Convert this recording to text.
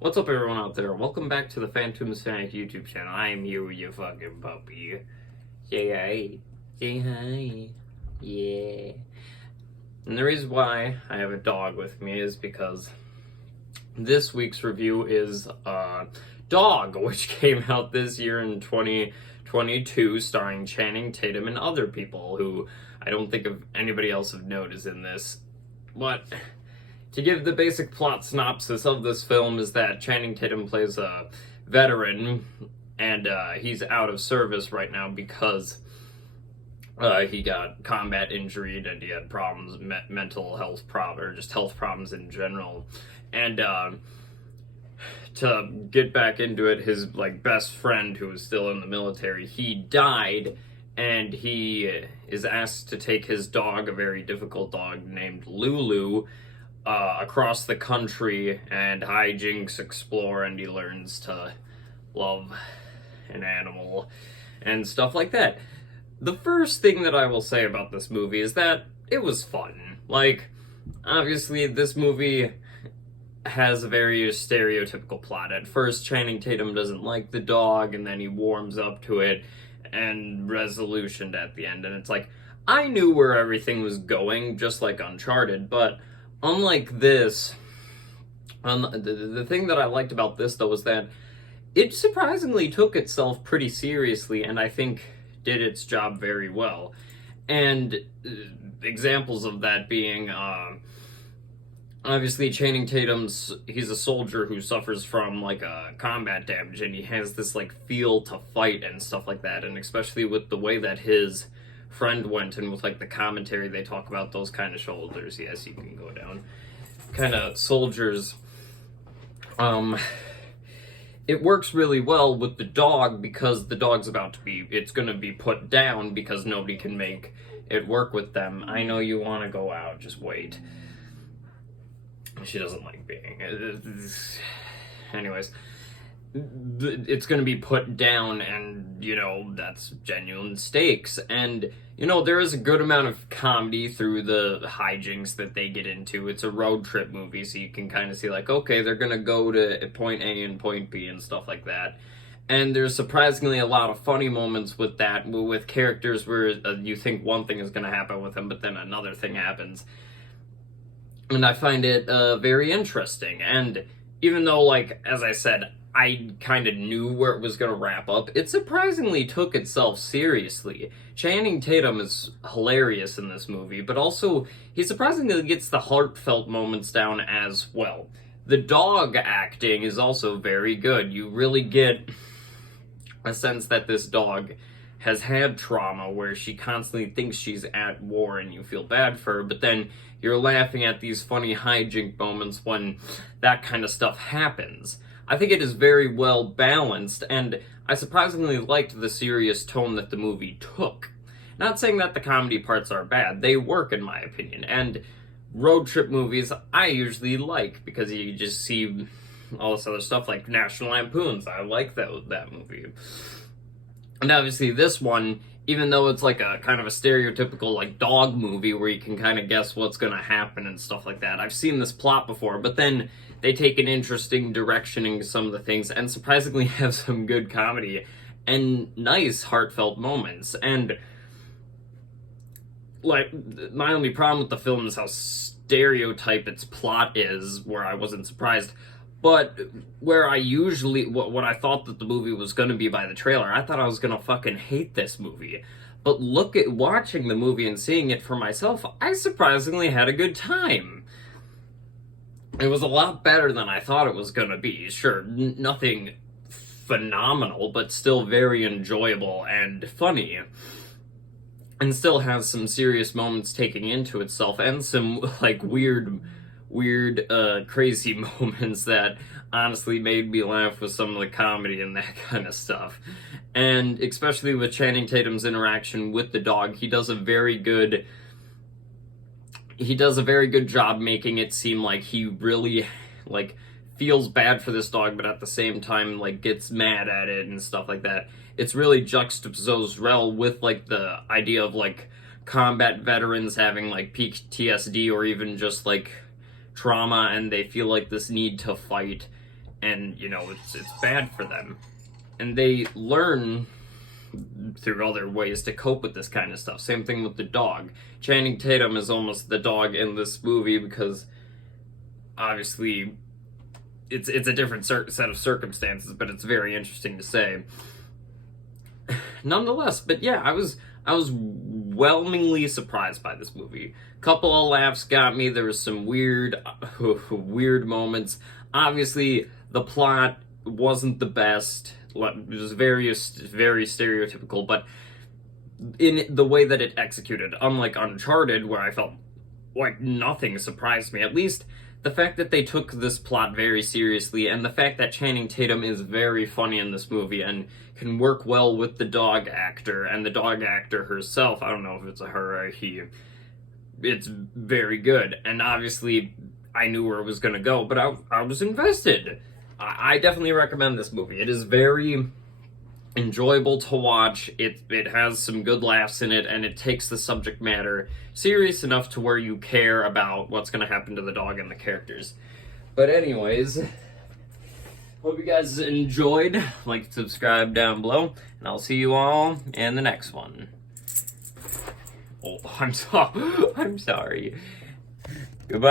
What's up, everyone out there? Welcome back to the Phantoms Fanatic YouTube channel. I am you, you fucking puppy. Say hi. Say hi. Yeah. And the reason why I have a dog with me is because this week's review is Dog, which came out this year in 2022, starring Channing Tatum and other people who I don't think of anybody else of note is in this. But to give the basic plot synopsis of this film is that Channing Tatum plays a veteran, and he's out of service right now because he got combat injured and he had problems, mental health problems, or just health problems in general. And to get back into it, his best friend who was still in the military, he died, and he is asked to take his dog, a very difficult dog named Lulu, across the country and hijinks explore, and he learns to love an animal and stuff like that. The first thing that I will say about this movie is that it was fun. Obviously, this movie has a very stereotypical plot. At first, Channing Tatum doesn't like the dog, and then he warms up to it, and resolution at the end. And it's like, I knew where everything was going, just like Uncharted, but unlike this, the thing that I liked about this, though, was that it surprisingly took itself pretty seriously, and I think did its job very well. And examples of that being, obviously, Channing Tatum's, he's a soldier who suffers from, a combat damage, and he has this, feel to fight and stuff like that, and especially with the way that his friend went, and with the commentary they talk about those kind of shoulders, yes, you can go down, kind of soldiers. It works really well with the dog because the dog's it's gonna be put down because nobody can make it work with them. I know you want to go out, just wait. She doesn't like being, anyways, it's going to be put down, and that's genuine stakes. And there is a good amount of comedy through the hijinks that they get into. It's a road trip movie, so you can kind of see okay, they're going to go to point A and point B and stuff like that. And there's surprisingly a lot of funny moments with that, with characters where you think one thing is going to happen with them, but then another thing happens. And I find it very interesting. And even though, as I said, I kind of knew where it was going to wrap up, it surprisingly took itself seriously. Channing Tatum is hilarious in this movie, but also he surprisingly gets the heartfelt moments down as well. The dog acting is also very good. You really get a sense that this dog has had trauma where she constantly thinks she's at war and you feel bad for her, but then you're laughing at these funny hijink moments when that kind of stuff happens. I think it is very well balanced, and I surprisingly liked the serious tone that the movie took. Not saying that the comedy parts are bad, they work in my opinion, and road trip movies I usually like because you just see all this other stuff like National Lampoons. I like that movie. And obviously this one, even though it's a kind of a stereotypical dog movie where you can kind of guess what's going to happen and stuff like that, I've seen this plot before, but then they take an interesting direction in some of the things and surprisingly have some good comedy and nice heartfelt moments. And my only problem with the film is how stereotype its plot is, where I wasn't surprised. But where I usually, what I thought that the movie was going to be by the trailer, I thought I was going to fucking hate this movie. But watching the movie and seeing it for myself, I surprisingly had a good time. It was a lot better than I thought it was going to be. Sure, nothing phenomenal, but still very enjoyable and funny. And still has some serious moments taking into itself, and some, weird, crazy moments that honestly made me laugh with some of the comedy and that kind of stuff. And especially with Channing Tatum's interaction with the dog, he does a very good job making it seem like he really feels bad for this dog, but at the same time gets mad at it and stuff like that. It's really juxtaposed well with the idea of combat veterans having PTSD or even just trauma, and they feel this need to fight and it's bad for them, and they learn through other ways to cope with this kind of stuff. Same thing with the dog. Channing Tatum is almost the dog in this movie because obviously it's a different set of circumstances, but it's very interesting to say. Nonetheless, but yeah, I was whelmingly surprised by this movie. Couple of laughs got me. There was some weird moments. Obviously, the plot wasn't the best. It was very stereotypical, but in the way that it executed, unlike Uncharted, where I felt like nothing surprised me, at least the fact that they took this plot very seriously, and the fact that Channing Tatum is very funny in this movie and can work well with the dog actor, and the dog actor herself, I don't know if it's a her or a he, it's very good. And obviously, I knew where it was going to go, but I was invested. I definitely recommend this movie. It is very enjoyable to watch. It has some good laughs in it, and it takes the subject matter serious enough to where you care about what's going to happen to the dog and the characters. But anyways, hope you guys enjoyed. Like, subscribe down below, and I'll see you all in the next one. Oh, I'm sorry.